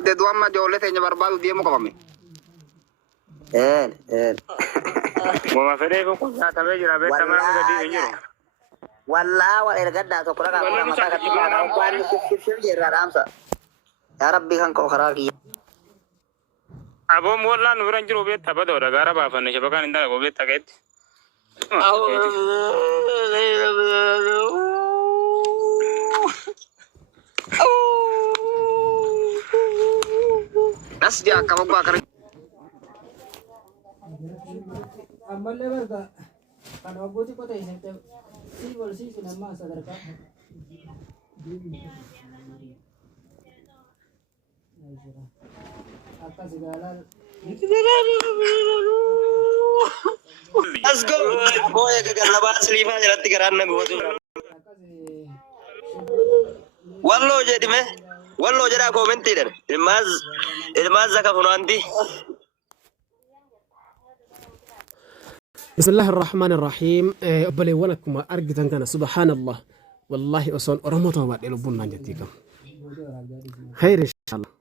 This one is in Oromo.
qabde du'amma ijoollee teenya barbaadu deemu qabame. Goma fedhee kun nyaatamee jira beektaa maal gadi hin jiru. Wallaa wal ergaddaa tokko laga qura mataa gadi baana waan shif jirra dhaamsa. Yaa Rabbi kan koo karaa kiyya. Aboon wallaan nu biran jiru beektaa badoodha gaara baafanne shabakaan hin dalagu beektaa keetti. As dia kamu gua kerja. Ammallee barga kan waggooti qote isinte si bolsiisu nama sadarkaa akkas gaalaan Let's go. Boy gagalabaa siliifaa jalatti garaan nagootu. Walloo jedhime walloo jedhaa koomentiidhaan ilmaaz zaka funaanti. بسم الله الرحمن الرحيم أبلي ولكم أرجتن كان سبحان الله والله أصلا رمضان بعد لبنا جتيكم خير إن شاء الله.